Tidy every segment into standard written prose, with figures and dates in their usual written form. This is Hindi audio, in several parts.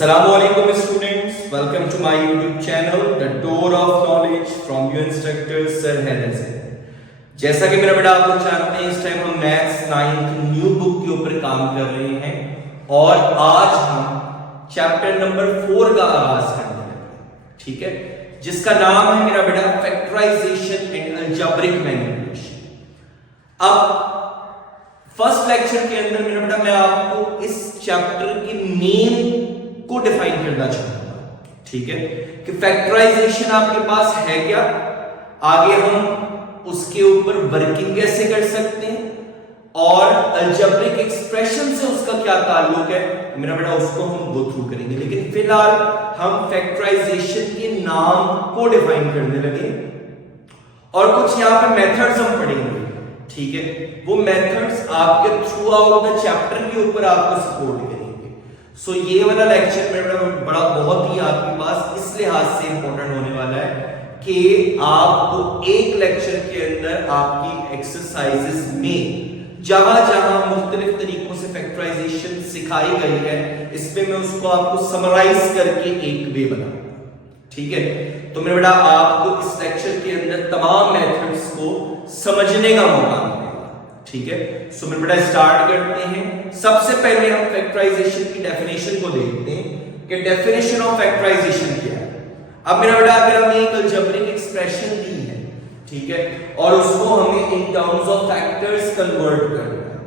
Assalamualaikum students, welcome to my YouTube channel The Door of Knowledge from your instructor Sir Heather से। जैसा कि मेरा बेटा आप लोग जानते हैं इस टाइम हम मैथ्स 9 की न्यू बुक के ऊपर काम कर रहे हैं और आज हम चैप्टर नंबर 4 का आगाज करने लगे, ठीक है, जिसका नाम है मेरा बेटा फैक्टराइजेशन एंड अलजेब्रिक मैनिपुलेशन। अब फर्स्ट लेक्चर के अंदर मेरा बेटा मैं आपको इस चैप्टर की मेन को डिफाइन करना चाहूंगा, ठीक है, कि फैक्टराइजेशन आपके पास है क्या, आगे हम उसके ऊपर वर्किंग कैसे कर सकते हैं और अलजेब्रिक एक्सप्रेशन से उसका क्या ताल्लुक है मेरा बेटा उसको हम गो थ्रू करेंगे। लेकिन फिलहाल हम फैक्टराइजेशन के नाम को डिफाइन करने लगे और कुछ यहां पे मेथड्स हम पढ़ेंगे, ठीक है, वो मेथड्स आपके थ्रू आउट द चैप्टर के ऊपर आपको सपोर्ट करेंगे। सो ये वाला लेक्चर मेरा बड़ा बहुत ही आपके पास इस लिहाज से इंपॉर्टेंट होने वाला है कि आपको एक लेक्चर के अंदर आपकी एक्सरसाइजेस में जहां जहां मुख्तलिफ तरीकों से फैक्टराइजेशन सिखाई गई है इसमें मैं उसको आपको समराइज करके एक वे बनाऊंगा, ठीक है। तो मेरा बेटा आपको इस लेक्चर के अंदर तमाम मेथड्स को समझने का मौका मिलेगा, ठीक है। सो मेरा बेटा स्टार्ट करते हैं। सबसे पहले हम फैक्टराइजेशन की डेफिनेशन को देखते हैं कि डेफिनेशन ऑफ फैक्टराइजेशन क्या है। अब मेरा बेटा अगर हमें एक अलजेब्रिक एक्सप्रेशन दी है, ठीक है, और उसको हमें इन टर्म्स ऑफ फैक्टर्स कन्वर्ट करना है,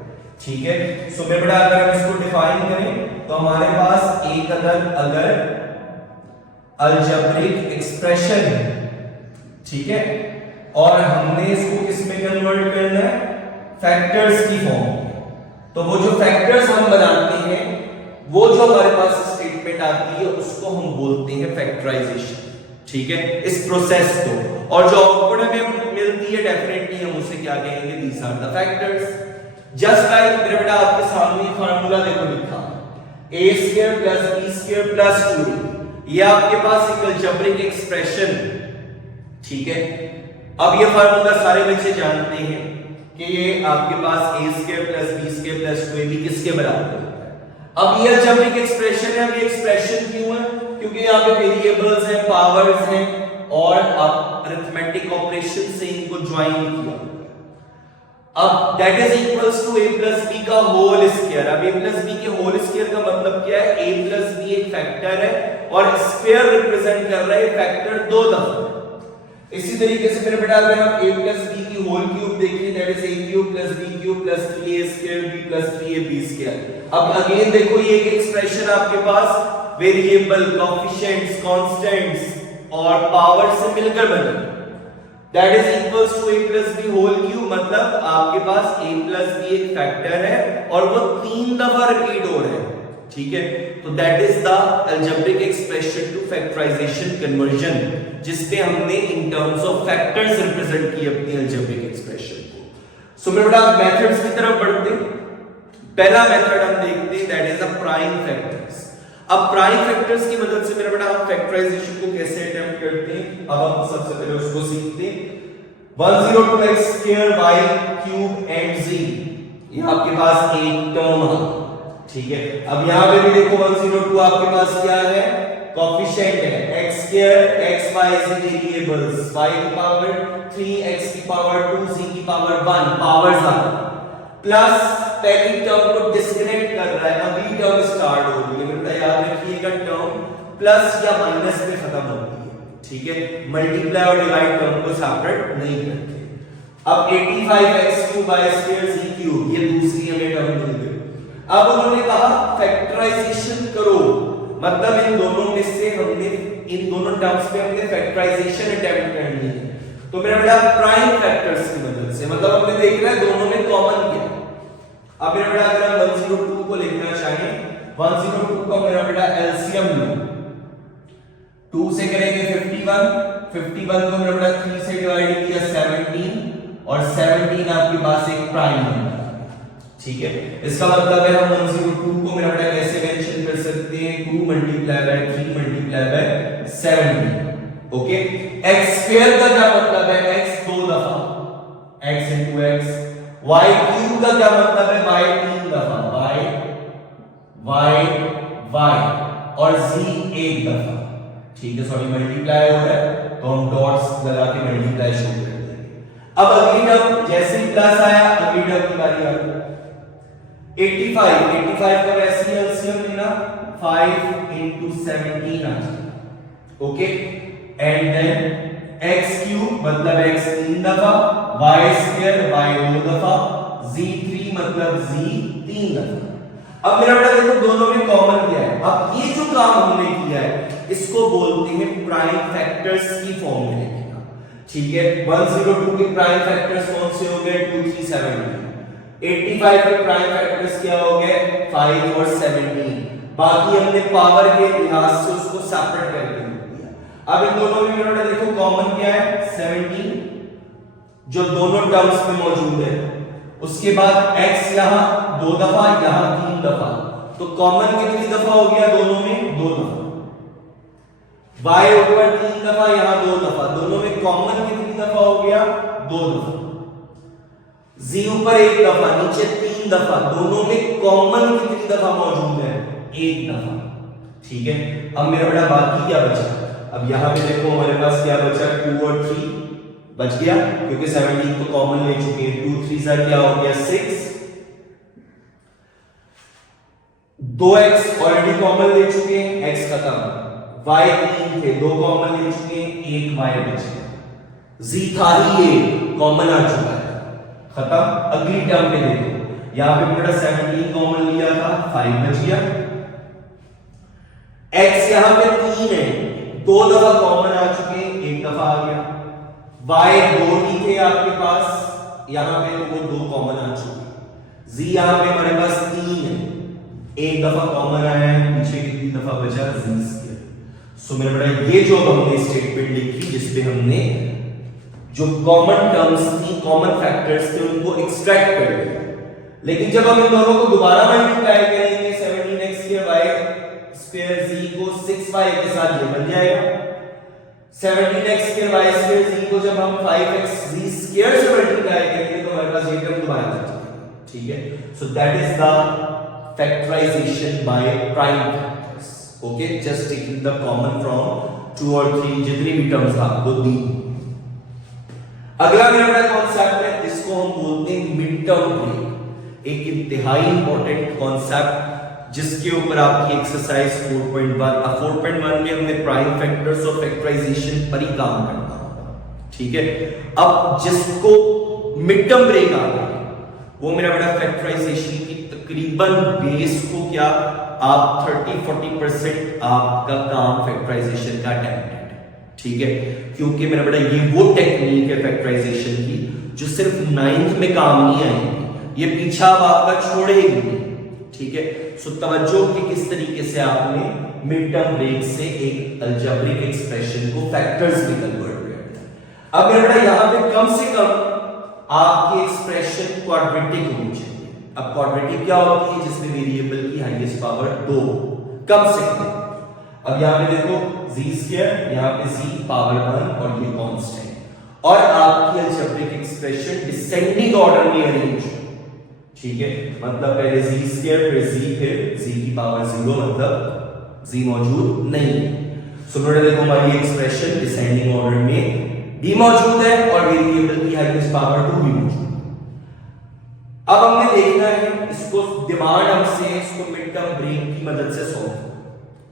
ठीक है। सो मेरा बेटा अगर हम इसको डिफाइन करें तो हमारे पास एक अगर अलजेब्रिक एक्सप्रेशन है, ठीक है, और हमने इसको किस में कन्वर्ट करना है, फैक्टर्स की फॉर्म में। तो वो जो फैक्टर्स हम बनाते हैं वो जो हमारे पास स्टेटमेंट आती है उसको हम बोलते हैं फैक्टराइजेशन, ठीक है, इस प्रोसेस को। और जो आउटपुट हमें मिलती है डेफिनेटली हम उसे क्या कहेंगे, these are the factors. Just like मेरे बेटा आपके सामने फार्मूला देखो लिखा a² + b² + 2a, ये आपके पास एक अलजेब्रिक एक्सप्रेशन, ठीक है। अब ये फार्मूला सारे बच्चे जानते हैं कि ये आपके पास a² + b² + 2ab किसके बराबर होता है। अब ये अलजेब्रिक एक्सप्रेशन है। अब ये एक्सप्रेशन क्यों है, क्योंकि यहाँ पे वेरिएबल्स हैं, पावर्स हैं और अब अरिथमेटिक ऑपरेशन से इनको ज्वाइन किया। अब that is equals to a + b का होल स्क्वायर। अब a + b के होल स्क्वायर का मतलब क्या है, a + b एक फैक्टर है और स्क्वायर रिप्रेजेंट कर रहा है फैक्टर दो दफा। इसी तरीके से मेरे बेटा अगर हम a + b की होल क्यूब देखें that is a³ + b³ + 3a² b + 3ab²। अब अगेन देखो ये एक एक्सप्रेशन आपके पास वेरिएबल, कोएफिशिएंट्स, कांस्टेंट्स और पावर से मिलकर बनी, that is equals to a + b whole cube. मतलब आपके पास a + b एक फैक्टर है और वो 3 दफा रिपीट हो रहा है, ठीक है। तो that is the algebraic expression to factorisation conversion, जिसपे हमने in terms of factors represent की अपनी अलजेब्रिक एक्सप्रेशन को। सो मेरे बेटा मेथड्स की तरफ बढ़ते हैं। पहला मेथड हम देखते हैं that is the prime factors. अब प्राइम फैक्टर्स की मदद से मेरे बेटा हम फैक्टराइजेशन को कैसे अटेम्प्ट करते हैं, अब हम सबसे पहले उसको सीखते हैं। 102x² y³ and z, ये आपके पास एक टर्म है, ठीक है। अब यहां पे भी देखो 102 आपके पास क्या है, कोएफिशिएंट है, x² x y z variables, y की पावर 3 x की पावर 2 z की पावर 1 पावर्स आ, प्लस पहली टर्म को डिस्कनेक्ट कर रहा है, अभी टर्म स्टार्ट हो रही है, बेटा याद रखिएगा टर्म प्लस या माइनस में खत्म होती है, ठीक है, मल्टीप्लाई और डिवाइड टर्म को सेपरेट नहीं करते। अब 85x³ y² z³ ये दूसरी हमें टर्म मिल गई। अब उन्होंने कहा फैक्टराइजेशन करो, मतलब इन दोनों में से हमने इन दोनों टर्म्स पे हमने फैक्टराइजेशन अटेम्प्ट करनी है। तो मेरा बेटा प्राइम फैक्टर्स की मदद से, मतलब हमने देखना है दोनों में कॉमन क्या है। अब मेरा बेटा अगर हम 102 को लिखना चाहें, 102 का मेरा बेटा एलसीएम लो, 2 से करेंगे 51 को मेरा बेटा 3 से डिवाइड किया 17 और 17 आपके पास एक प्राइम नंबर, ठीक है। इसका मतलब है हम 102 को मेरा बेटा कैसे मेंशन कर सकते हैं, 2 × 3 × 17, ओके। x² का क्या मतलब है, x दो दफा, x × x। y³ का क्या मतलब है, y 3 दफा, y y y और z एक दफा, ठीक है, सॉरी मल्टीप्लाई हो रहा है तो हम डॉट्स लगा के मल्टीप्लाई शुरू कर देंगे। अब अगली टर्म जैसे ही प्लस आया अगली टर्म की बारी आ गई 85 का वैसे ही एलसीएम लेना 5 into 17 आ जाएगा, okay, and then x cube मतलब x 3 दफा, y स्क्वायर y 2 दफा, z3 मतलब z 3 दफा। अब मेरा बेटा देखो दोनों में कॉमन क्या है। अब ये जो काम हमने किया है इसको बोलते हैं प्राइम फैक्टर्स की फॉर्म में लिखना, ठीक है। 102 के प्राइम फैक्टर्स कौन से हो गए 2 3 7, 85 के प्राइम फैक्टर्स क्या हो गए 5 और 17, बाकी हमने पावर के लिहाज से उसको सेपरेट करके लिख दिया। अब इन दोनों में मेरा देखो कॉमन क्या है 17 जो दोनों टर्म्स में मौजूद है, उसके बाद x यहां 2 दफा यहां 3 दफा, तो कॉमन कितनी दफा हो गया दोनों में 2 दफा, y ऊपर 3 दफा यहां 2 दफा, दोनों में कॉमन कितनी दफा हो गया 2 दफा, z ऊपर 1 दफा नीचे 3 दफा, दोनों में कॉमन कितनी दफा मौजूद है 1 दफा, ठीक है। अब मेरा बेटा बाकी क्या बचा, अब यहां पे देखो हमारे पास क्या बचा 2 और 3 बच गया क्योंकि 17 को कॉमन ले चुके हैं, 2 3 सा क्या हो गया 6, 2x ऑलरेडी कॉमन ले चुके हैं x खत्म, y 3 थे 2 कॉमन ले चुके हैं 1 y बच गया, z था ही 1 कॉमन आ चुका है खत्म। अगली टर्म पे देखो यहां पे मेरा 17 कॉमन लिया था 5 बच गया, x यहां पे 3 है 2 दफा कॉमन आ चुके हैं 1 दफा आ गया, y 2 ही थे आपके पास यहां पे तो वो 2 कॉमन आ चुके, z यहां पे हमारे पास 3 है 1 दफा कॉमन आया है, पीछे कितनी दफा बचा z स्क्वायर। सो मेरा बेटा ये जो हमने स्टेटमेंट लिखी जिसपे हमने जो कॉमन टर्म्स थी कॉमन फैक्टर्स थे उनको एक्सट्रैक्ट कर लिया, लेकिन जब हम इन दोनों को दोबारा मल्टीप्लाई करेंगे 17x square y square z को 6y के साथ ये बन जाएगा, 17x square y square z को जब हम 5x z स्क्वायर से मल्टीप्लाई करेंगे तो हमारे पास ये टर्म दोबारा आ जाएगा, ठीक है। So that is the factorisation by prime factors, okay, just taking the common from 2 और 3 जितनी भी टर्म्स आपको दी। अगला मेरा बड़ा कॉन्सेप्ट है जिसको हम बोलते हैं मिड टर्म ब्रेक, एक इंतहाई इंपॉर्टेंट कॉन्सेप्ट जिसके ऊपर आपकी एक्सरसाइज 4.1 में हमने प्राइम फैक्टर्स और फैक्टराइजेशन पर ही काम करना होगा, ठीक है। अब जिसको मिड टर्म ब्रेक आ गया वो मेरा बड़ा फैक्टराइजेशन की तकरीबन बेस को क्या आप 30-40% आपका काम फैक्टराइजेशन का अटेम्प्ट है, ठीक है, क्योंकि मेरा बेटा ये वो टेक्निक है फैक्टराइजेशन की जो सिर्फ 9th में काम नहीं आएगी, ये पीछा अब आपका छोड़ेगी, ठीक है। सो तवज्जो कि किस तरीके से आपने मिड टर्म ब्रेक से एक अलजेब्रिक एक्सप्रेशन को फैक्टर्स में कन्वर्ट करना है। अब मेरा बेटा यहां पे कम से कम आपकी एक्सप्रेशन क्वाड्रेटिक होनी चाहिए। अब क्वाड्रेटिक क्या होती है जिसमें वेरिएबल की हाईएस्ट पावर 2 कम से कम। अब यहां पे देखो z स्क्वायर, यहां पे z पावर 1 और ये कांस्टेंट, और आपकी अलजेब्रिक एक्सप्रेशन डिसेंडिंग ऑर्डर में अरेंज, ठीक है, मतलब पहले z स्क्वायर फिर z फिर z की पावर 0 मतलब z मौजूद नहीं है। सो बेटा देखो हमारी एक्सप्रेशन डिसेंडिंग ऑर्डर में भी मौजूद है और वेरिएबल की हाईएस्ट पावर 2 भी मौजूद है। अब हमने देखना है इसको डिमांड हमसे इसको मिड टर्म ब्रेक की मदद से सॉल्व,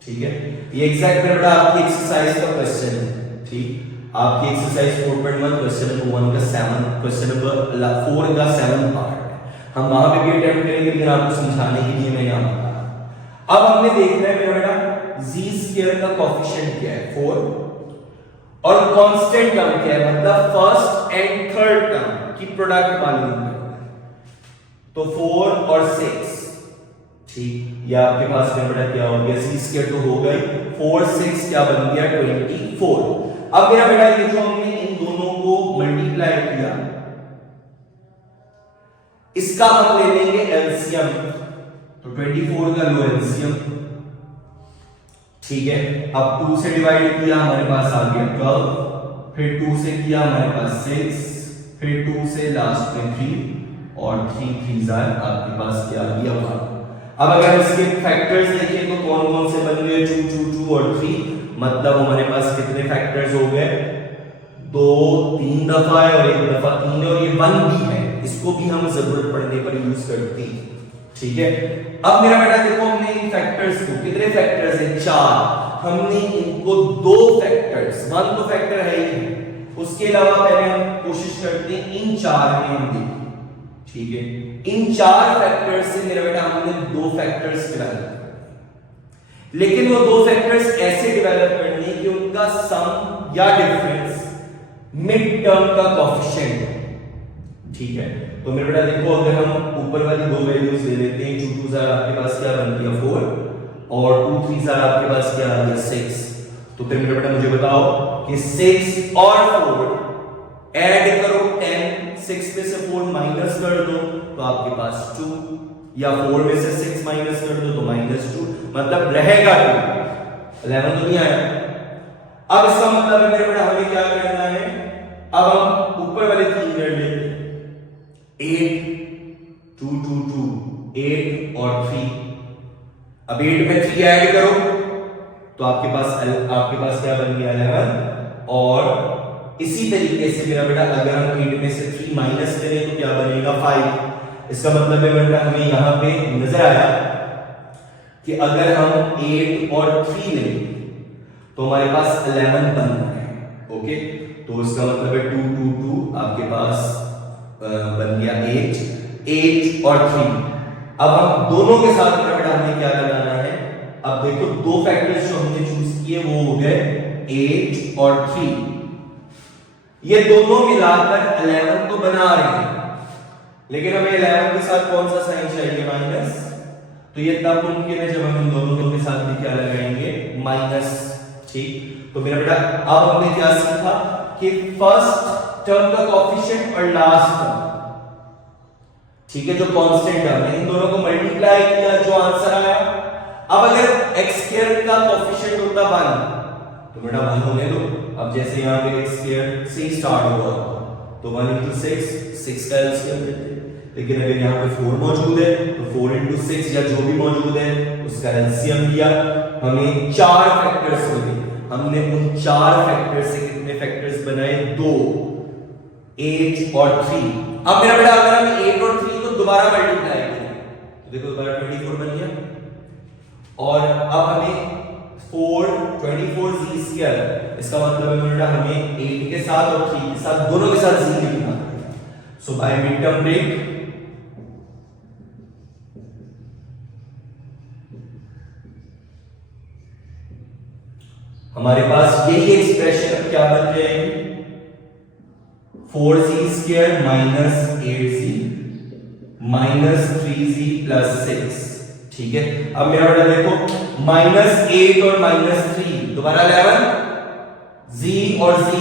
ठीक है। ये एग्जैक्ट बेटा आपकी एक्सरसाइज का क्वेश्चन है, ठीक, आपकी एक्सरसाइज 4.1 क्वेश्चन नंबर 1 का 7 क्वेश्चन नंबर 4 का 7 पार्ट है, हम वहां पे भी अटेम्प्ट करेंगे लेकिन आपको समझाने के लिए मैं यहां बता रहा हूं। अब हमने देखना है मेरा बेटा z स्क्वायर का कोएफिशिएंट क्या है 4 और कांस्टेंट टर्म क्या है, मतलब फर्स्ट एंड थर्ड टर्म की प्रोडक्ट मालूम करना है, तो 4 और 6, ठीक, ये आपके पास में बेटा क्या हो गया z स्क्वायर तो हो गई 4 6 क्या बन गया 24। अब मेरा बेटा ये जो हमने इन दोनों को मल्टीप्लाई किया इसका हम ले लेंगे एलसीएम, तो 24 का लो एलसीएम, ठीक है। अब 2 से डिवाइड किया हमारे पास आ गया 12, फिर 2 से किया हमारे पास 6, फिर 2 से लास्ट में 3 और 3 3 आपके पास क्या आ गया 1। अब अगर हम इसके फैक्टर्स देखें तो कौन कौन से बन गए, 2 2 2 और 3, मतलब हमारे पास कितने फैक्टर्स हो गए, 2 3 दफा है और 1 दफा 3 है, और ये 1 भी है, इसको भी हम जरूरत पड़ने पर यूज करते हैं। ठीक है, अब मेरा बेटा देखो हमने इन फैक्टर्स को, कितने फैक्टर्स हैं, 4, हमने इनको 2 फैक्टर्स, 1 तो फैक्टर है ही, उसके अलावा पहले हम कोशिश करते हैं इन 4 में हम देखें। ठीक है, इन 4 फैक्टर्स से मेरा बेटा हमने 2 फैक्टर्स डेवलप, लेकिन वो 2 फैक्टर्स ऐसे डेवलप करने कि उनका सम या डिफरेंस मिड टर्म का कोएफिशिएंट। ठीक है, तो मेरे बेटा देखो अगर हम ऊपर वाली 2 वैल्यूज ले लेते हैं, 2 2 आपके पास क्या बन गया 4 और 2 3 आपके पास क्या आ गया 6, तो फिर मेरे बेटा मुझे बताओ कि 6 और 4 ऐड करो 10, 6 में से 4 माइनस कर दो तो आपके पास 2, या 4 में से 6 माइनस कर दो तो -2, मतलब रहेगा 2, 11 तो नहीं आया। अब इसका मतलब है मेरे बेटा हमें क्या करना है, अब हम ऊपर वाले 3 कर लेते हैं, 8 2 2 2 8 और 3, अब 8 में 3 ऐड करो तो आपके पास क्या बन गया 11, और इसी तरीके से मेरा बेटा अगर हम 8 में से 3 माइनस करें तो क्या बनेगा 5। इसका मतलब है बेटा हमें यहां पे नजर आया कि अगर हम 8 और 3 लें तो हमारे पास 11 बन रहा है। ओके, तो इसका मतलब है 2 2 2 आपके पास बन गया 8 और 3। अब हम दोनों के साथ मेरा बेटा हमें क्या लगाना है, अब देखो 2 फैक्टर्स जो हमने चूज किए वो हो गए 8 और 3, ये दोनों मिलाकर 11 तो बना रहे हैं, लेकिन हमें 11 के साथ कौन सा साइन चाहिए, माइनस, तो ये तब मुमकिन है जब हम इन दोनों के साथ भी क्या लगाएंगे, माइनस। ठीक, तो मेरा बेटा अब हमने क्या सीखा कि फर्स्ट टर्म का कोएफिशिएंट और लास्ट टर्म, ठीक है, जो कांस्टेंट टर्म है, इन दोनों को मल्टीप्लाई किया, जो आंसर आया। अब अगर x² का कोएफिशिएंट होता 1 तो बेटा 1 होने दो, अब जैसे यहां पे x² से स्टार्ट हुआ तो 1 × 6 का एलसीएम लेते हैं, लेकिन अगर यहां पे 4 मौजूद है तो 4 × 6 या जो भी मौजूद है उसका एलसीएम लिया, हमें 4 फैक्टर्स मिले, हमने उन 4 फैक्टर्स से कितने फैक्टर्स बनाए, 2, 8 और 3। अब मेरा बेटा अगर हम 8 और 3 को दोबारा मल्टीप्लाई करें तो देखो दोबारा 24 बन गया, और अब हमें 24 z², इसका मतलब है बेटा हमें 8 के साथ और 3 के साथ दोनों के साथ z लिखना है। सो बाय मिड टर्म ब्रेक हमारे पास यही एक्सप्रेशन अब क्या बन जाएगी, 4z² - 8z - 3z + 6। ठीक है, अब मेरा बेटा देखो -8 और -3 दोबारा 11, z और z²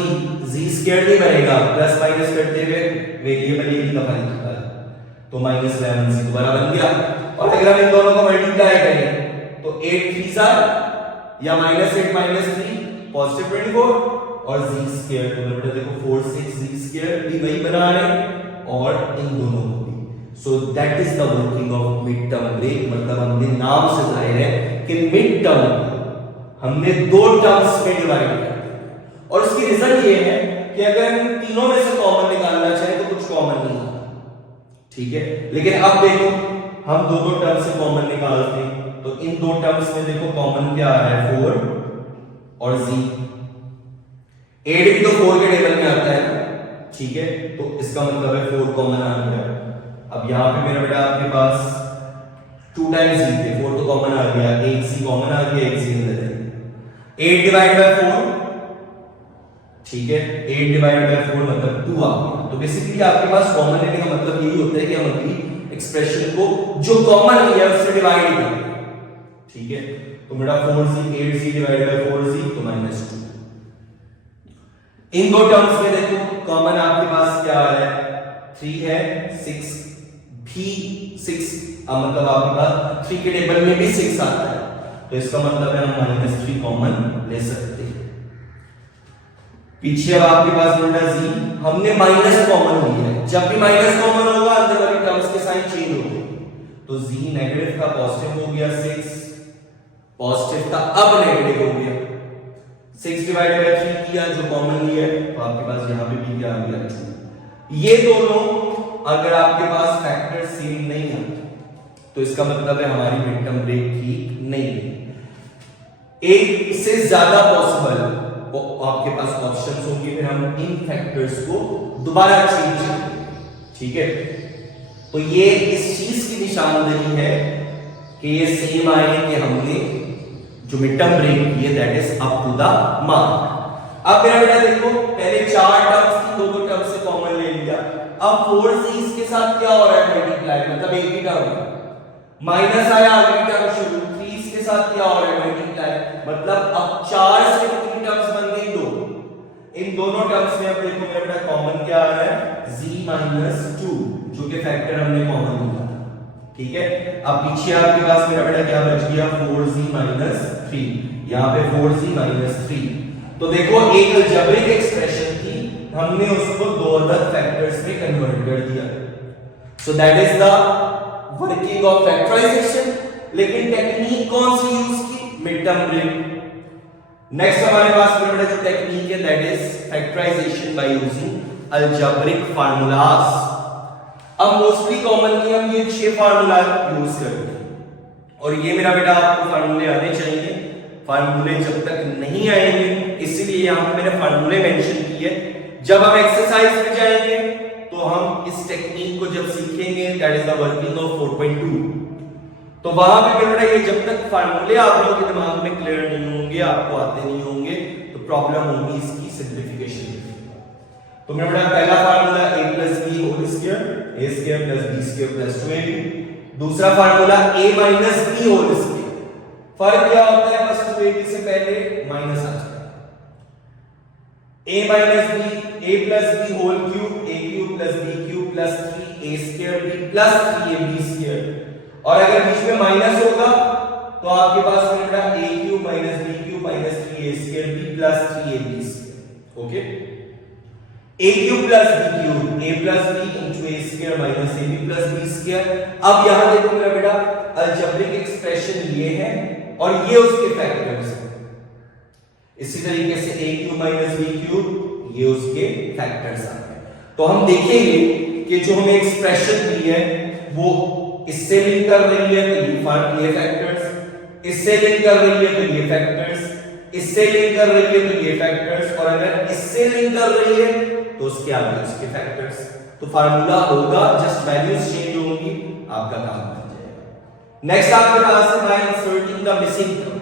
नहीं बनेगा, प्लस माइनस करते हुए वेरिएबल एक ही दफा निकलता है, तो -11z दोबारा बन गया। और अगर हम इन दोनों को मल्टीप्लाई करें तो 8 3 या -8 - 3 पॉजिटिव 24 और z², तो बेटा देखो 4 6 z² भी वही बना रहे और इन दोनों को भी। So that is the working of mid term break, मतलब हमने नाम से जाहिर है कि मिड टर्म हमने 2 टर्म्स में डिवाइड कर दिया, और उसकी रीजन ये है कि अगर हम तीनों में से कॉमन निकालना चाहें तो कुछ कॉमन नहीं आता। ठीक है, लेकिन अब देखो हम 2 टर्म से कॉमन निकालते हैं तो इन 2 टर्म्स में देखो कॉमन क्या आ रहा है, 4 और z, 8 भी तो 4 के टेबल में आता है, ठीक है, तो इसका मतलब है 4 कॉमन आ गया। अब यहां पे मेरा बेटा आपके पास 2 टाइम्स z थे, 4 तो कॉमन आ गया, 1 z कॉमन आ गया, 1 z लेते हैं, 8 डिवाइड बाय 4, ठीक है, 8 डिवाइड बाय 4 मतलब 2 आ गया। तो बेसिकली आपके पास कॉमन लेने का मतलब यही होता है कि हम अगली एक्सप्रेशन को जो कॉमन लिया है उससे डिवाइड करें। ठीक है, तो मेरा 4z 8z divide by 4z तो -2। इन 2 टर्म्स में देखो कॉमन आपके पास क्या आ रहा है, 3 है, 6 भी 6, मतलब आपके पास 3 के टेबल में भी 6 आता है, तो इसका मतलब है हम -3 कॉमन ले सकते हैं। पीछे अब आपके पास बेटा z, हमने माइनस कॉमन लिया है, जब भी माइनस कॉमन होगा अंदर वाली टर्म्स के साइन चेंज होंगे, तो z नेगेटिव था पॉजिटिव हो गया 6, पॉजिटिव था अब नेगेटिव हो गया 6 डिवाइडेड बाय 3 किया जो कॉमन लिया है तो आपके पास यहां पे भी क्या आ गया 2। ये दोनों अगर आपके पास फैक्टर सेम नहीं है तो इसका मतलब है हमारी मिड टर्म ब्रेक ठीक नहीं है। एक से ज्यादा पॉसिबल आपके पास ऑप्शंस होंगे, फिर हम इन फैक्टर्स को दोबारा चेंज करेंगे, ठीक है। तो ये इस चीज की निशानदेही है कि ये सेम आए कि हमने जो मिड टर्म ब्रेक की है that is up to the mark. अब मेरा बेटा देखो पहले 4 टर्म्स थी, 2 टर्म से कॉमन ले लिया, अब 4 से इसके साथ क्या हो रहा है मल्टीप्लाई, मतलब एक ही टर्म माइनस आया अगली टर्म शुरू, 3 इसके साथ क्या हो रहा है मल्टीप्लाई, मतलब अब 4 से कितनी टर्म्स बन गई 2। इन दोनों टर्म्स में अब देखो मेरा बेटा कॉमन क्या आ रहा है z - 2 जो कि फैक्टर हमने कॉमन लिया था, ठीक है। अब पीछे आपके पास मेरा बेटा क्या बच गया 4z - 3, यहां पे 4z - 3। तो देखो एक अलजेब्रिक एक्सप्रेशन थी, हमने उसको दो अलग फैक्टर्स में कन्वर्ट कर दिया, so that is the working of factorisation. लेकिन टेक्निक कौन सी यूज की, मिड टर्म ब्रेक। नेक्स्ट हमारे पास मेरा बेटा जो टेक्निक है that is factorisation by using algebraic formulas. अब मोस्टली कॉमनली हम ये 6 फार्मूला यूज करते हैं और ये मेरा बेटा आपको फार्मूले आने चाहिए, फार्मूले जब तक नहीं आएंगे इसीलिए यहां पे मैंने फार्मूले मेंशन किए। जब हम एक्सरसाइज में जाएंगे तो हम इस टेक्निक को जब सीखेंगे that is the working of 4.2, तो वहां पे मेरा बेटा ये जब तक फार्मूले आप लोगों के दिमाग में क्लियर नहीं होंगे, आपको आते नहीं होंगे, तो प्रॉब्लम होगी इसकी सिंप्लीफिकेशन। तो मेरा बेटा पहला formula a + b whole square, a square + b square + 2ab। दूसरा formula a - b whole square, फर्क क्या होता है बस 2ab से पहले माइनस आ जाता है, a - b a + b whole cube, a cube + b cube + 3a square b + 3ab square. और अगर बीच में माइनस होगा तो आपके पास मेरा बेटा a cube - b cube - 3a square b + 3ab square, okay. a cube + b cube a + b * a square - ab + b square. अब यहां देखो मेरा बेटा अलजेब्रिक एक्सप्रेशन ये है और ये उसके फैक्टर्स हैं। इसी तरीके से a क्यूब - b क्यूब ये उसके फैक्टर्स आ गए। तो हम देखेंगे कि जो हमें एक्सप्रेशन दी है वो इससे लिंक कर रही है तो ये फैक्टर्स, इससे लिंक कर रही है तो ये फैक्टर्स, इससे लिंक कर रही है तो ये फैक्टर्स, और अगर इससे लिंक कर रही है तो उसके आगे उसके फैक्टर्स। तो फार्मूला होगा, जस्ट वैल्यूज चेंज होंगी, आपका काम बन जाएगा। नेक्स्ट आपके पास है bye inserting the missing term.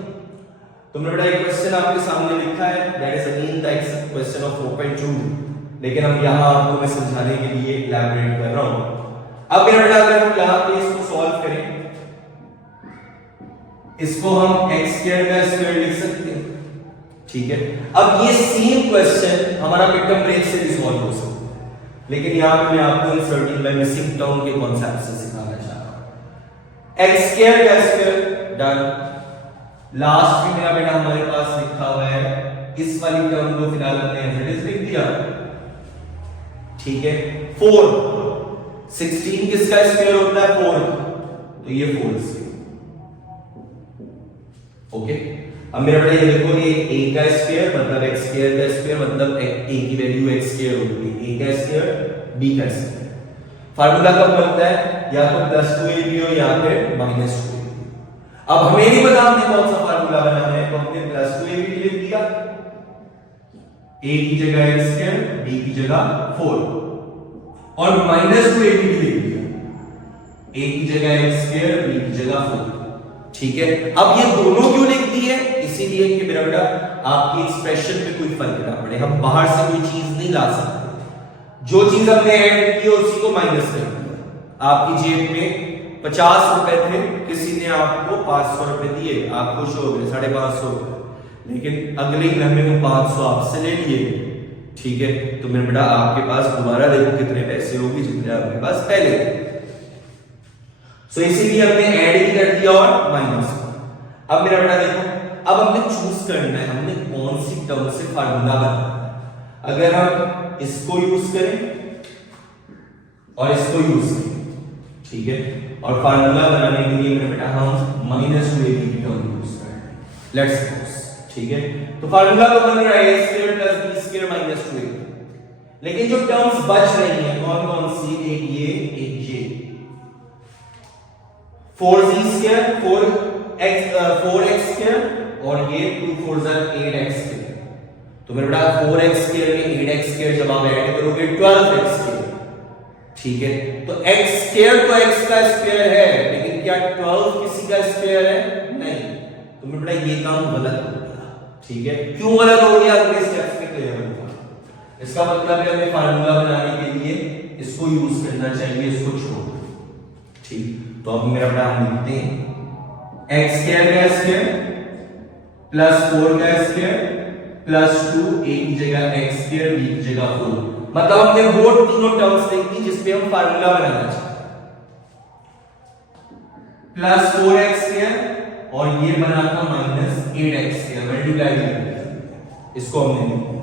तो मेरा बेटा एक क्वेश्चन आपके सामने लिखा है that is again the question of 4.2, लेकिन अब यहां आपको मैं समझाने के लिए इलैबोरेट कर रहा हूं। अब मेरा बेटा अगर हम यहां पे इसको सॉल्व करें, इसको हम x² का स्क्वायर लिख सकते हैं, ठीक है। अब ये सेम क्वेश्चन हमारा मिड टर्म ब्रेक से भी सॉल्व हो सकता है, लेकिन यहां पे मैं आपको इंसर्टिंग बाय मिसिंग टर्म के कांसेप्ट से सिखाना चाह रहा हूं। x² का स्क्वायर डन। लास्ट में मेरा बेटा हमारे पास लिखा हुआ है, इस वाली टर्म को फिलहाल हमने एज इट इज लिख दिया, ठीक है। 4 16 किसका स्क्वायर होता है 4, तो ये 4 स्क्वायर, ओके। अब मेरा बेटा ये देखो ये a का स्क्वायर मतलब x² का स्क्वायर मतलब a की वैल्यू x² होगी, a का स्क्वायर b का स्क्वायर। फार्मूला कब बनता है, या तो +2ab हो या फिर -2ab। अब हमें नहीं पता हमने कौन सा फार्मूला बनाना है, तो हमने +2ab लिख दिया, a की जगह x², b की जगह 4, और -2ab भी लिख दिया, a की जगह x², b की जगह 4, ठीक है। अब ये दोनों क्यों लिख दिए, इसीलिए कि मेरा बेटा आपकी एक्सप्रेशन में कोई फर्क ना पड़े, हम बाहर से कोई चीज नहीं ला सकते, जो चीज हमने ऐड की उसी को माइनस कर दिया। आपकी जेब में 50 रुपए थे, किसी ने आपको 500 रुपए दिए, आप खुश हो गए 550 रुपए, लेकिन अगले महीने में 500 आपसे ले लिए, ठीक है। तो मेरा बेटा आपके पास दोबारा देखो कितने पैसे होंगे जितने आपके पास पहले थे, सो इसीलिए हमने ऐड ही कर दिया और माइनस। अब मेरा बेटा देखो, अब हमने चूज करना है हमने कौन सी टर्म से फार्मूला बनाना है। अगर हम इसको यूज करें और इसको यूज करें, ठीक है, और फार्मूला बनाने के लिए मेरे बेटा हम -2ab की टर्म यूज कर रहे हैं, लेट्स सपोज, ठीक है। तो फार्मूला तो बन रहा है a square plus b square minus 2ab, लेकिन जो टर्म्स बच रही हैं कौन कौन सी, एक ये एक ये, 4z स्क्वायर 4x स्क्वायर और ये 2 4 8x स्क्वायर। तो मेरे बेटा 4x स्क्वायर में 8x स्क्वायर जब आप ऐड करोगे 12x स्क्वायर, ठीक है। तो x स्क्वायर तो x का स्क्वायर है, लेकिन क्या 12 किसी का स्क्वायर है? नहीं। तो मेरे बेटा ये काम गलत हो गया, ठीक है। क्यों गलत हो गया अगले स्टेप्स में क्लियर होगा। इसका मतलब है हमें फार्मूला बनाने के लिए इसको यूज करना चाहिए, इसको छोड़ दो, ठीक। तो अब मेरा बेटा हम लिखते हैं x स्क्वायर का स्क्वायर प्लस 4 का स्क्वायर प्लस 2, a की जगह x स्क्वायर b की जगह 4, मतलब हमने वो तीनों टर्म्स लिख दी जिसपे हम फार्मूला बनाना चाहते हैं, प्लस 4x स्क्वायर और ये बना था -8x स्क्वायर, मल्टीप्लाई कर दिया, इसको हमने लिख दिया।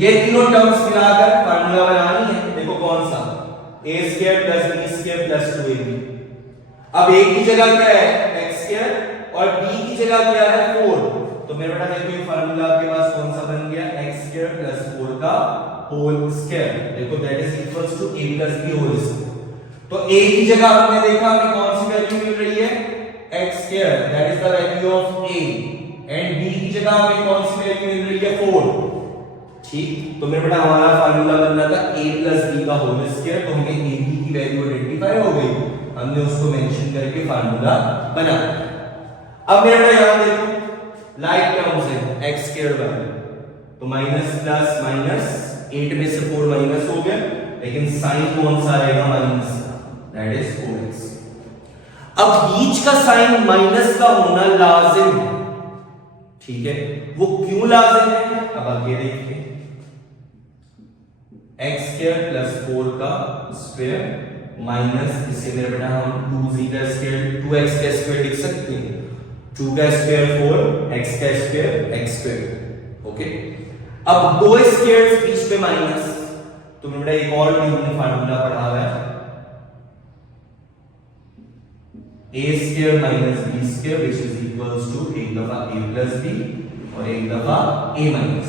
ये तीनों टर्म्स मिलाकर फार्मूला बनानी है, देखो कौन सा, a square plus b square plus 2ab। अब a की जगह क्या है x स्क्वायर और b की जगह क्या है 4, तो मेरे बेटा देखो ये फार्मूला आपके पास कौन सा बन गया, x स्क्वायर प्लस 4 का होल स्क्वायर, देखो that is equals to a plus b whole square. तो a की जगह हमने देखा हमें कौन सी वैल्यू मिल रही है, x square that is the value of a, and b की जगह हमें कौन सी वैल्यू मिल रही है 4, ठीक। तो मेरे बेटा हमारा फार्मूला बनना था a प्लस b का होल स्क्वायर, तो हमें a b की वैल्यू आइडेंटिफाई हो गई, हमने उसको मेंशन करके फार्मूला बना। अब मेरे बेटा यहां देखो लाइक टर्म्स है x स्क्वायर वैल्यू, तो माइनस प्लस माइनस, 8 में से 4 माइनस हो गया, लेकिन साइन कौन सा आएगा माइनस का, दैट इज 4x। अब बीच का साइन माइनस का होना लाजिम है, ठीक है। वो क्यों लाजिम है अब आगे देखिए, x स्क्वायर प्लस 4 का स्क्वायर माइनस, इसे मेरे बेटा हम 2z का स्क्वायर 2x का स्क्वायर लिख सकते हैं, 2 का स्क्वायर 4, x का स्क्वायर x स्क्वायर, ओके। अब दो स्क्वायर्स बीच में माइनस, तो मेरे बेटा एक और भी हमने फार्मूला पढ़ा हुआ है, a square minus b square which is equals to एक दफा a प्लस b और एक दफा a माइनस,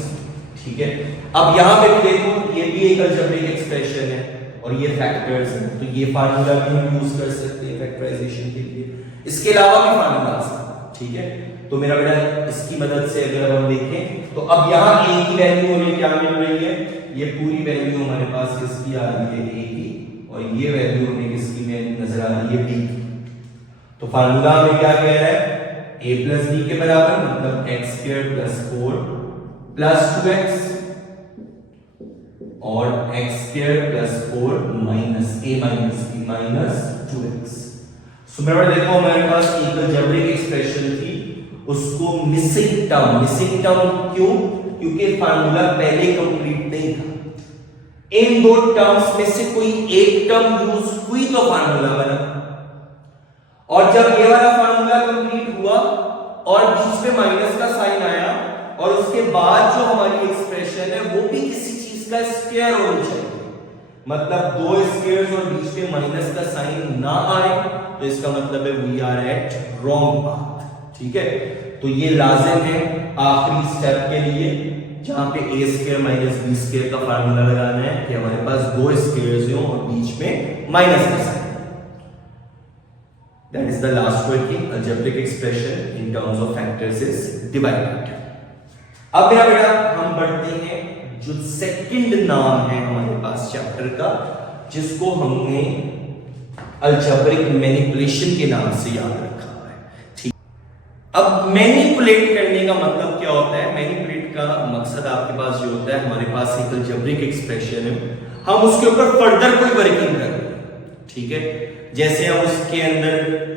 ठीक है। अब यहां पे देखो ये भी एक अलजेब्रिक एक्सप्रेशन है और ये फैक्टर्स हैं, तो ये फार्मूला भी हम यूज कर सकते हैं फैक्टराइजेशन के लिए, इसके अलावा भी फार्मूला आ सकता है, ठीक है। तो मेरा बेटा इसकी मदद से अगर हम देखें तो अब यहां a की वैल्यू हमें क्या मिल रही है, ये पूरी वैल्यू हमारे पास किसकी आ रही है a की, और ये वैल्यू हमें किसकी नजर आ रही है b की। तो फार्मूला हमें क्या कह रहा है, a प्लस b के बराबर, मतलब x square plus 4 plus 2x और x square plus 4 minus a minus b minus 2x। सो मेरा देखो हमारे पास एक अलजेब्रिक एक्सप्रेशन थी, उसको मिसिंग टर्म क्यों, क्योंकि फार्मूला पहले कंप्लीट नहीं था। इन दो टर्म्स में से कोई एक टर्म यूज हुई तो फार्मूला बना, और जब ये वाला फार्मूला कंप्लीट हुआ और बीच में माइनस का साइन आया और उसके बाद जो हमारी एक्सप्रेशन है वो भी किसी चीज का स्क्वायर होना चाहिए, मतलब दो स्क्वायर्स और बीच में माइनस का साइन ना आए, तो इसका मतलब है we are at wrong path, ठीक है। तो ये लाजिम है आखिरी स्टेप के लिए, जहां पे a square minus b square का फार्मूला लगाना है कि हमारे पास दो स्क्वायर्स हो और बीच में माइनस का sign. That is the last working algebraic expression in terms of factors is divided. अब मेरा बेटा हम बढ़ते हैं जो सेकंड नाम है हमारे पास चैप्टर का, जिसको हमने अलजेब्रिक मैनिपुलेशन के नाम से याद रखा हुआ है, ठीक। अब मैनिपुलेट करने का मतलब क्या होता है, मैनिपुलेट का मकसद आपके पास जो होता है, हमारे पास एक अलजेब्रिक एक्सप्रेशन है, हम उसके ऊपर फर्दर कोई वर्किंग कर रहे हैं, ठीक है। जैसे हम उसके अंदर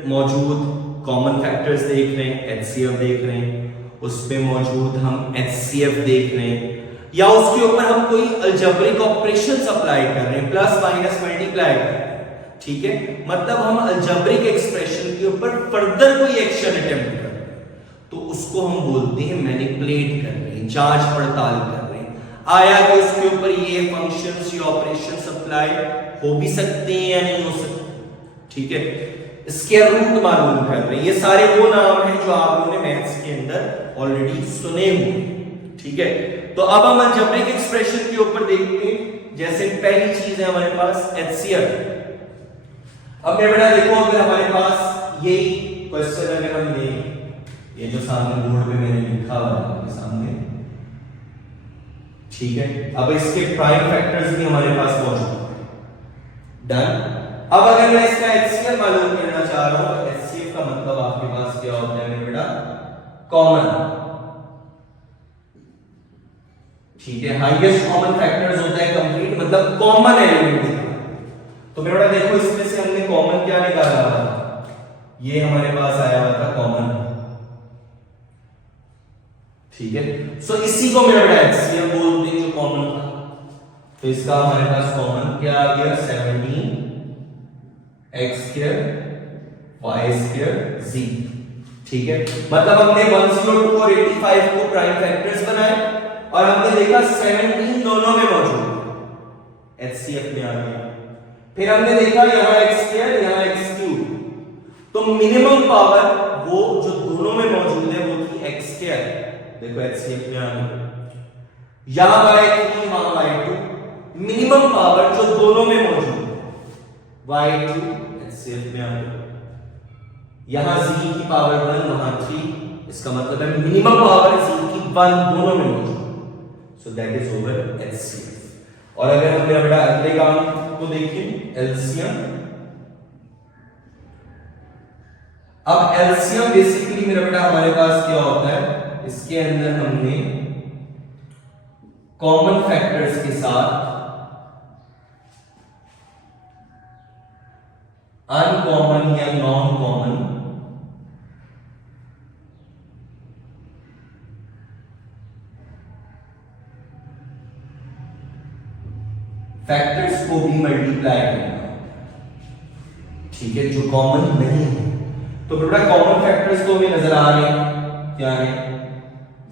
मौजूद कॉमन फैक्टर्स देख रहे हैं, HCF देख रहे हैं, उसमें मौजूद हम HCF देख रहे हैं, या उसके ऊपर हम कोई अलजेब्रिक ऑपरेशंस अप्लाई कर रहे हैं, प्लस माइनस मल्टीप्लाई कर रहे हैं, ठीक है। मतलब हम अलजेब्रिक एक्सप्रेशन के ऊपर फर्दर कोई एक्शन अटेम्प्ट कर रहे हैं, तो उसको हम बोलते हैं मैनिपुलेट कर रहे हैं, जांच पड़ताल कर रहे हैं, आया कि उसके ऊपर ये फंक्शंस या ऑपरेशंस अप्लाई हो भी सकते हैं या नहीं हो सकते, ठीक है, स्क्वायर रूट मालूम कर रहे हैं। ये सारे वो नाम हैं जो आप लोगों ने मैथ्स के अंदर ऑलरेडी सुने हुए, ठीक है। तो अब हम अलजेब्रिक एक्सप्रेशन के ऊपर देखते हैं। जैसे पहली चीज है हमारे पास एचसीएफ। अब मेरे बेटा देखो, अगर हमारे पास यही क्वेश्चन अगर हम लें, ये जो सामने बोर्ड पे मैंने लिखा हुआ है आपके सामने, ठीक है। अब इसके प्राइम फैक्टर्स भी हमारे पास मौजूद हैं, डन। अब अगर मैं इसका एचसीएफ मालूम करना चाह रहा हूं, तो एचसीएफ का मतलब आपके पास क्या होता है मेरे बेटा, कॉमन, ठीक है। हाईएस्ट कॉमन फैक्टर्स होता है कंप्लीट, मतलब कॉमन एलिमेंट। तो मेरे बेटा देखो, इसमें से हमने कॉमन क्या निकाला हुआ था, ये हमारे पास आया हुआ था कॉमन, ठीक है। सो इसी को मेरा बेटा एचसीएफ बोलते हैं, जो कॉमन था। तो इसका हमारे पास कॉमन क्या आ गया, 17 x square y square z, ठीक है। मतलब हमने 102 और 85 को प्राइम फैक्टर्स बनाए और हमने देखा 17 दोनों में मौजूद है, एचसीएफ में आ गया। फिर हमने देखा यहां x स्क्वायर यहां x क्यूब, तो मिनिमम पावर वो जो दोनों में मौजूद है वो थी x स्क्वायर, देखो एचसीएफ में आ गया। यहां y3 वहां y2, मिनिमम पावर जो दोनों में मौजूद है y2 एचसीएफ में आ गया। यहां z की पावर 1 वहां 3, इसका मतलब है मिनिमम पावर z की 1 दोनों में मौजूद, सो दैट इज ओवर एचसीएफ। और अगर हम बेटा अगले काम को देखें, एलसीएम। अब एलसीएम बेसिकली मेरा बेटा हमारे पास क्या होता है, इसके अंदर हमने कॉमन फैक्टर्स के साथ अनकॉमन या नॉन कॉमन फैक्टर्स को भी मल्टीप्लाई करना, ठीक है, जो कॉमन नहीं है। तो बेटा कॉमन फैक्टर्स तो हमें नजर आ रहे हैं, क्या है,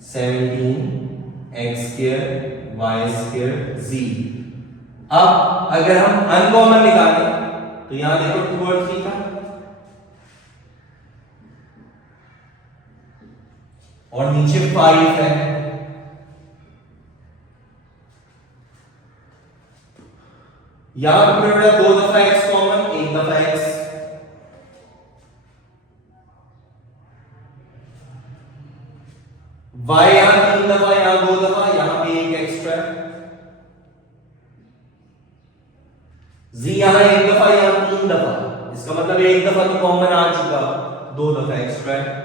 17 x square y square z। अब अगर हम अनकॉमन निकालें तो यहां देखो 2 और 3 का, और नीचे 5 है। यहां पर बेटा 2 दफा x कॉमन, 1 दफा x, y यहां 3 दफा, यहां 2 दफा, यहां पे 1 एक्स्ट्रा, z यहां 1 दफा, यहां 3 दफा, इसका मतलब 1 दफा तो कॉमन आ चुका, 2 दफा एक्स्ट्रा है,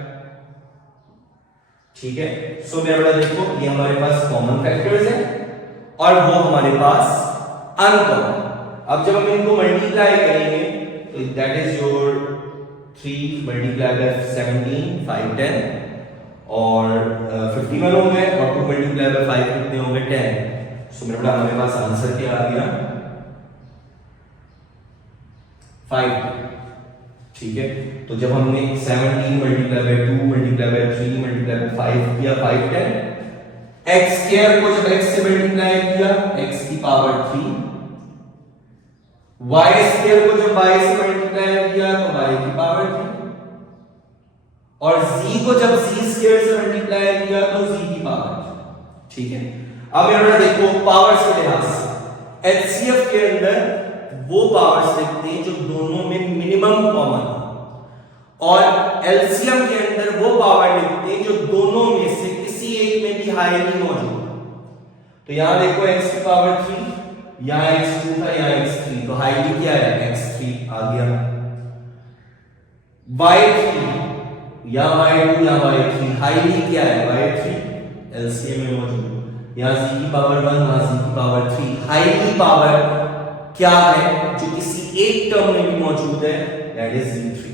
ठीक है। सो मेरा बेटा देखो, ये हमारे पास कॉमन फैक्टर्स है और वो हमारे पास अनकॉमन। अब जब हम इनको मल्टीप्लाई करेंगे तो that is your 3 multiply by 17 5 10 और 51 हो गए, और 2 मल्टीप्लाई बाय 5 कितने हो गए, 10। सो मेरे बेटा हमारे पास आंसर क्या आ गया, 5, ठीक है। तो जब हमने 17 multiply by 2 multiply by 3 multiply by 5 किया, 5 10, x स्क्वायर को जब x से मल्टीप्लाई किया, x की पावर 3, y स्क्वायर को जब y से मल्टीप्लाई किया तो y की पावर 3, और z को जब z स्क्वायर से मल्टीप्लाई किया तो z की पावर 3, ठीक है। अब यहां देखो पावर्स के लिहाज से एचसीएफ के अंदर वो पावर्स लिखते हैं जो दोनों में मिनिमम कॉमन, और एलसीएम के अंदर वो पावर लिखते हैं जो दोनों में से किसी एक में भी हाईली मौजूद। तो यहां देखो x की पावर 3, यहां x2 था, यहां x3, तो हाईली क्या है, x3 आ गया। y3 यहां y2 यहां y3, हाईली क्या है, y3 एलसीएम में मौजूद। यहां z की पावर 1 वहां z की पावर 3, हाईली पावर क्या है जो किसी एक टर्म में भी मौजूद है, that is z3,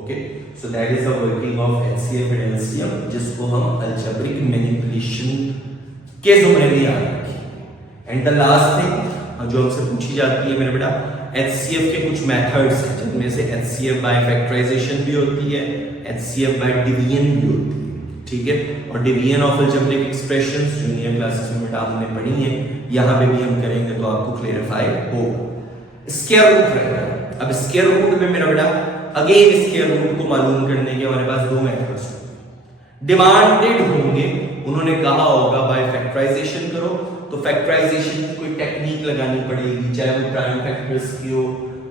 okay. So that is the working of HCF and LCM, जिसको हम अलजेब्रिक मैनिपुलेशन के जुमरे में याद रखें। एंड द लास्ट थिंग जो हमसे पूछी जाती है मेरे बेटा, एचसीएफ के कुछ मेथड्स हैं, जिनमें से एचसीएफ बाय फैक्टराइजेशन भी होती है, एचसीएफ बाय डिवीजन भी होती है, ठीक है। और division of algebraic expressions junior classes में बेटा हमने पढ़ी है, यहां पे भी हम करेंगे तो आपको क्लेरिफाई होगा। स्क्वायर रूट रहेगा, अब स्क्वायर रूट में मेरा बेटा अगेन स्क्वायर रूट को मालूम करने के हमारे पास दो मेथड्स डिमांडेड होंगे। उन्होंने कहा होगा बाय फैक्टराइजेशन करो, तो फैक्टराइजेशन की कोई टेक्निक लगानी पड़ेगी, चाहे वो प्राइम फैक्टर्स की हो,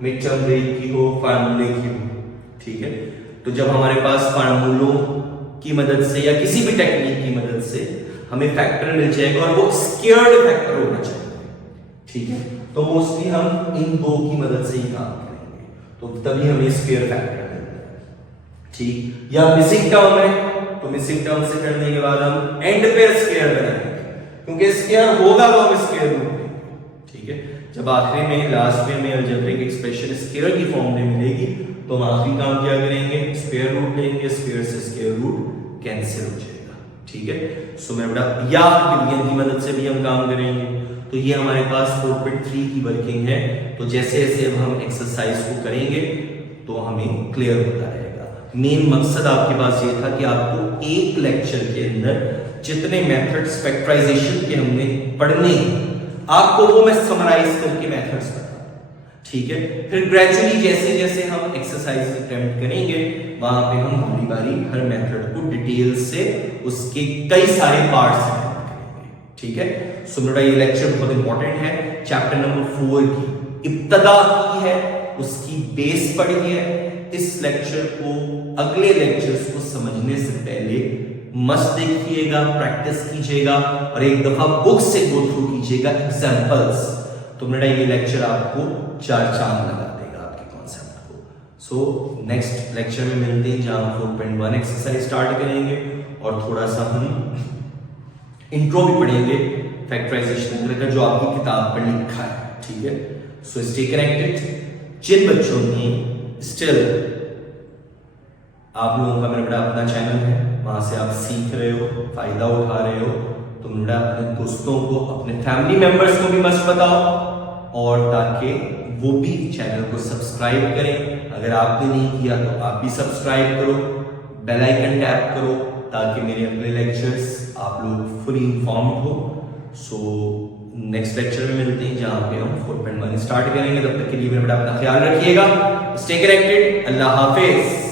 मिड-टर्म ब्रेक की हो, फार्मूले की हो, ठीक है। तो जब हमारे पास फार्मूलों की मदद से या किसी भी टेक्निक की मदद से हमें फैक्टर मिल जाएगा और वो स्क्वायर्ड फैक्टर होना चाहिए, ठीक है। तो मोस्टली हम इन दो की मदद से ही काम करेंगे, तो तभी हमें स्क्वायर फैक्टर मिलता है, ठीक। या मिसिंग टर्म है तो मिसिंग टर्म से करने के बाद हम एंड पे स्क्वायर बनाएंगे, क्योंकि स्क्वायर होगा तो हम स्क्वायर रूट लेंगे, ठीक है। जब आखिरी में लास्ट में अलजेब्रिक एक्सप्रेशन स्क्वायर की फॉर्म में मिलेगी तो हम आखिरी काम क्या करेंगे, स्क्वायर रूट लेंगे, स्क्वायर से स्क्वायर रूट कैंसिल हो जाएगा, ठीक है। सो मैं बड़ा या डिवीजन की मदद से भी हम काम करेंगे। तो ये हमारे पास 4.3 की वर्किंग है। तो जैसे जैसे अब हम एक्सरसाइज को करेंगे तो हमें क्लियर होता रहेगा। मेन मकसद आपके पास ये था कि आपको एक लेक्चर के अंदर जितने मेथड्स फैक्टराइजेशन के हमने पढ़ने आपको वो मैं समराइज करके मेथड्स बता, ठीक है। फिर ग्रेजुअली जैसे जैसे हम एक्सरसाइज अटेम्प्ट करेंगे वहां पे हम बारी बारी हर मेथड को डिटेल से उसके कई सारे पार्ट्स करेंगे, ठीक है। सो मेरा ये लेक्चर बहुत इंपॉर्टेंट है। चैप्टर नंबर 4 की इब्तदा की है, उसकी बेस पढ़ी है। इस लेक्चर को अगले लेक्चर्स को समझने से पहले मस्त देखिएगा, प्रैक्टिस कीजिएगा और एक दफा बुक से गो थ्रू कीजिएगा एग्जांपल्स। तो मेरा ये लेक्चर आपको 4 चांद लगा देगा आपके कॉन्सेप्ट को। सो नेक्स्ट लेक्चर में मिलते हैं जहां 4.1 एक्सरसाइज स्टार्ट करेंगे और थोड़ा सा हम इंट्रो भी पढ़ेंगे फैक्टराइजेशन का जो आपकी किताब पर लिखा है, ठीक है। So stay connected. जिन बच्चों ने स्टिल आप लोगों का मेरा अपना चैनल है, वहां से आप सीख रहे हो, फायदा उठा रहे हो, तो मेरा अपने दोस्तों को, अपने फैमिली मेंबर्स को भी मस्त बताओ और ताकि वो भी चैनल को सब्सक्राइब करें। अगर आपने नहीं किया तो आप भी सब्सक्राइब करो, बेल आइकन टैप करो ताकि मेरे अगले लेक्चर्स आप लोग फुली इन्फॉर्म्ड हो। सो नेक्स्ट लेक्चर में मिलते हैं जहां पे हम 4.1 स्टार्ट करेंगे। तब तक के लिए मेरा अपना ख्याल रखिएगा। Stay connected. अल्लाह हाफिज।